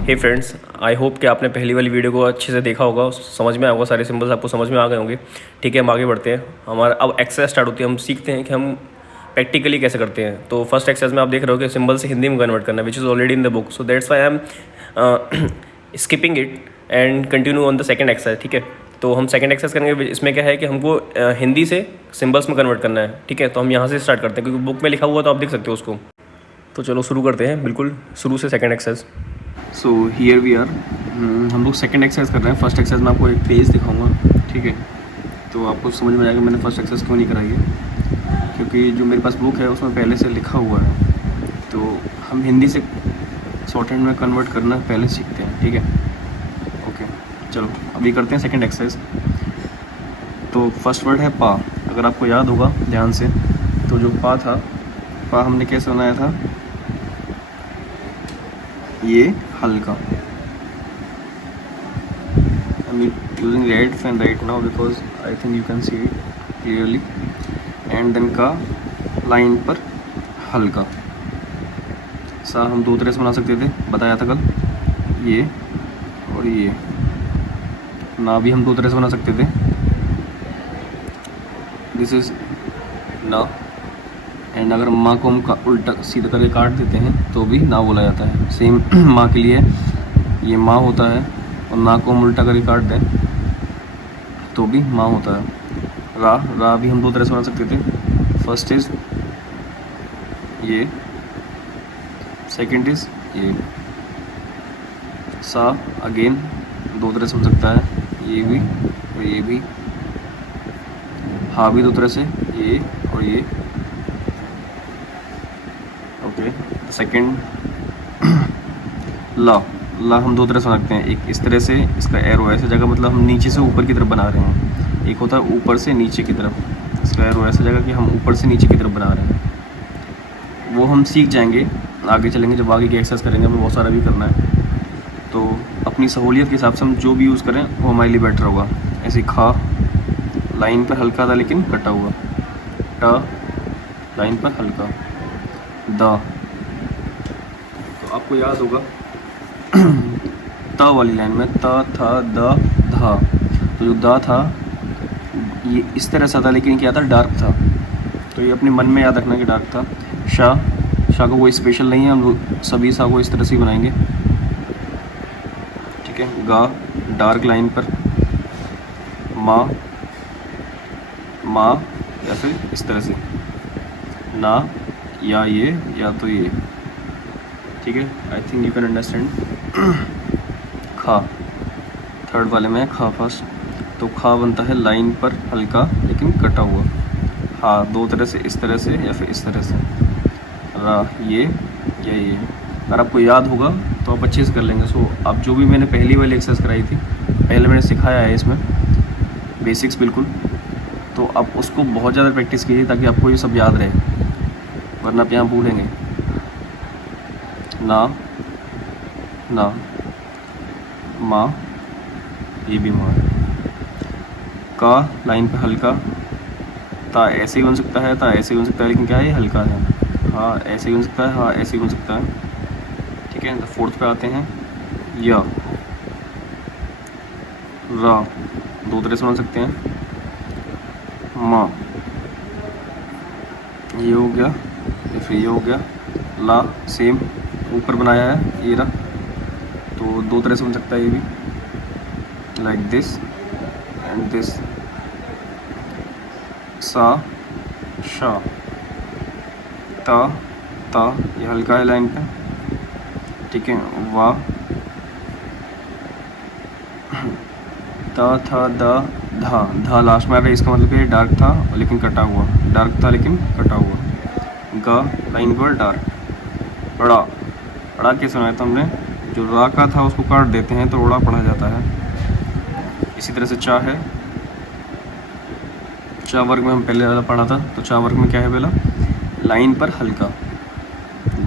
Hey friends, I hope कि आपने पहली वाली वीडियो को अच्छे से देखा होगा, समझ में आया होगा, सारे सिंबल्स आपको समझ में आ गए होंगे। ठीक है, हम आगे बढ़ते हैं। हमारा अब एक्सरसाइज स्टार्ट होती है। हम सीखते हैं कि हम प्रैक्टिकली कैसे करते हैं। तो फर्स्ट एक्सरसाइज में आप देख रहे हो कि सिंबल से हिंदी में कन्वर्ट करना, which is already in the book, so that's why I am skipping it and continue on the second exercise. ठीक है, तो हम सेकेंड एक्सरसाइज करेंगे। इसमें क्या है कि हमको हिंदी से सिंबल्स में कन्वर्ट करना है। ठीक है, तो हम यहाँ से स्टार्ट करते हैं क्योंकि बुक में लिखा हुआ तो आप देख सकते हो उसको। तो चलो शुरू करते हैं, बिल्कुल शुरू से second exercise. So here we are, हम लोग सेकेंड एक्सरसाइज कर रहे हैं। फर्स्ट एक्सरसाइज में आपको एक पेज दिखाऊंगा, ठीक है, तो आपको समझ में आएगा मैंने फर्स्ट एक्सरसाइज क्यों नहीं कराई है, क्योंकि जो मेरे पास बुक है उसमें पहले से लिखा हुआ है। तो हम हिंदी से शॉर्ट हैंड में कन्वर्ट करना पहले सीखते हैं, ठीक है। ओके, चलो अभी करते हैं सेकेंड एक्सरसाइज। तो फर्स्ट वर्ड है पा। अगर आपको याद होगा ध्यान से, तो जो पा था, पा हमने कैसे बनाया था, ये हल्का। I'm using red pen right now because I think you can see it clearly. And then का लाइन पर हल्का। सा हम दो तरह से बना सकते थे, बताया था कल, ये और ये। ना भी हम दो तरह से बना सकते थे, दिस इज ना। एंड अगर माँ को हम उल्टा सीधा करके काट देते हैं तो भी ना बोला जाता है। सेम माँ के लिए ये माँ होता है, और ना को हम उल्टा करके काट दें तो भी माँ होता है। रा, रा भी हम दो तरह से बना सकते थे। फर्स्ट इज ये, सेकंड इज ये। सा अगेन दो तरह से बन सकता है, ये भी और ये भी। हा भी दो तरह से, ये और ये। ओके, सेकंड ला। ला हम दो तरह से बनाते हैं, एक इस तरह से, इसका एरो ऐसे जगह, मतलब हम नीचे से ऊपर की तरफ बना रहे हैं। एक होता है ऊपर से नीचे की तरफ, इसका एरो ऐसे जगह कि हम ऊपर से नीचे की तरफ बना रहे हैं। वो हम सीख जाएंगे आगे चलेंगे, जब आगे की एक्सरसाइज करेंगे। हमें बहुत सारा भी करना है, तो अपनी सहूलियत के हिसाब से हम जो भी यूज़ करें वो हमारे लिए बेटर होगा। ऐसे खा, लाइन पर हल्का था लेकिन कटा हुआ। ट, लाइन पर हल्का। द, तो आपको याद होगा त वाली लाइन में त, थ, द, धा। तो जो द था ये इस तरह सा था, लेकिन क्या था, डार्क था। तो ये अपने मन में याद रखना कि डार्क था। शाह, शाह को कोई स्पेशल नहीं है, हम सभी शाह को इस तरह से ही बनाएंगे, ठीक है। गा, डार्क लाइन पर। माँ, माँ या फिर इस तरह से। ना, या ये या तो ये, ठीक है। I think you can understand. खा, थर्ड वाले में खा फर्स्ट, तो खा बनता है लाइन पर हल्का लेकिन कटा हुआ। हाँ, दो तरह से, इस तरह से या फिर इस तरह से। रा, ये या ये। अगर आपको याद होगा तो आप अच्छे से कर लेंगे। सो अब जो भी मैंने पहली वाली एक्सरसाइज कराई थी, पहले मैंने सिखाया है इसमें बेसिक्स बिल्कुल, तो आप उसको बहुत ज़्यादा प्रैक्टिस कीजिए ताकि आपको ये सब याद रहे, वरना आप यहाँ भूलेंगे। ना, ना, माँ, ये भी माँ। का, लाइन पे हल्का। ता ऐसे ही बन सकता है, ता ऐसे ही बन सकता है, लेकिन क्या है, ये हल्का है। हाँ ऐसे ही बन सकता है, हाँ ऐसे ही बन सकता है, ठीक है। तो फोर्थ पे आते हैं, या। रा, दो तरह से बन सकते हैं। माँ, ये हो गया या फिर ये हो गया। ला, सेम ऊपर बनाया है, ये रहा, तो दो तरह से बन सकता है ये भी, लाइक दिस एंड दिस। सा, शा, ता, ता, ये हल्का है लाइन पे, ठीक है। वा, ता, था, दा, धा। धा लास्ट में आ रहा है, इसका मतलब ये डार्क था लेकिन कटा हुआ, डार्क था लेकिन कटा हुआ। गा, लाइन पर डार्क। अड़ा, अड़ा कैसे बनाया था हमने, जो रा का था उसको काट देते हैं तो अड़ा पढ़ा जाता है। इसी तरह से चा है, चा वर्ग में हम पहले वाला पढ़ा था, तो चा वर्ग में क्या है, पहला लाइन पर हल्का।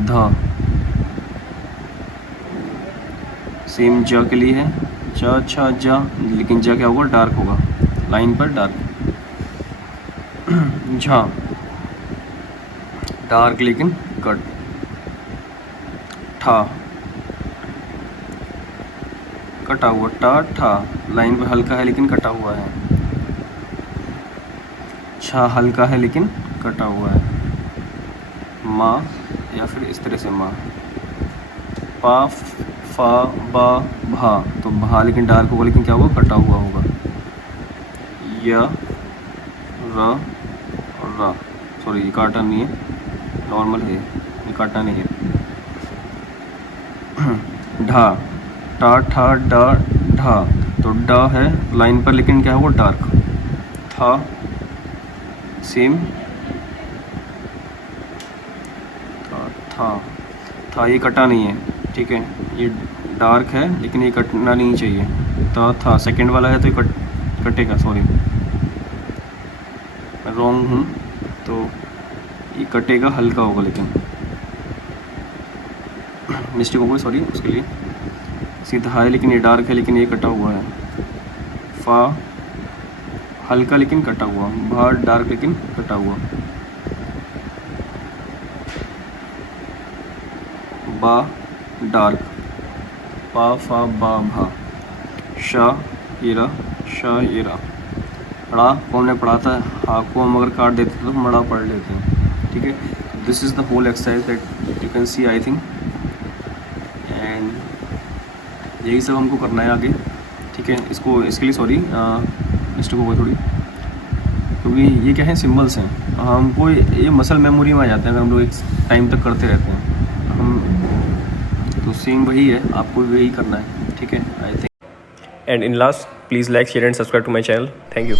धा, सेम ज के लिए है, च, छ, जा, लेकिन ज क्या होगा, डार्क होगा, लाइन पर डार्क। झा, डार्क लेकिन कट। ठा, कटा हुआ, टा ठा लाइन पे हल्का है लेकिन कटा हुआ है, छा हल्का है लेकिन कटा हुआ है, माँ या फिर इस तरह से माँ, पा फा बा भा, तो भा लेकिन डार्क होगा लेकिन क्या होगा, कटा हुआ होगा, या रा रा, सॉरी ये काटा नहीं है, नॉर्मल है ये, काटा नहीं है। ढा, टा ठा डा ढा, तो डा है लाइन पर लेकिन क्या होगा, डार्क, था सेम, था ये कटा नहीं है, ठीक है, ये डार्क है लेकिन ये कटना नहीं चाहिए, था सेकंड वाला है तो ये कटेगा, सॉरी मैं रॉन्ग हूँ, तो ये कटेगा, हल्का होगा लेकिन मिस्टेक हो गई, सॉरी उसके लिए। सीधा है लेकिन ये डार्क है लेकिन ये कटा हुआ है, फा हल्का लेकिन कटा हुआ, भा डार्क लेकिन कटा हुआ, बा डार्क, पा फा बा भा, शा ईरा शा ईरा, ड़ा को हमने पढ़ा था, हा को हम अगर काट देते तो मड़ा पढ़ लेते हैं, ठीक है। This is the whole exercise that you can see I think, and यही सब हमको करना है आगे, ठीक है। इसके लिए सॉरी मिस्टेक हो गई थोड़ी, क्योंकि ये क्या है, सिम्बल्स हैं, हमको ये मसल मेमोरी में आ जाते हैं अगर हम लोग एक टाइम तक करते रहते हैं, हम तो सेम वही है, आपको भी यही करना है, ठीक है I think. And in last, please like share and subscribe to my channel, thank you.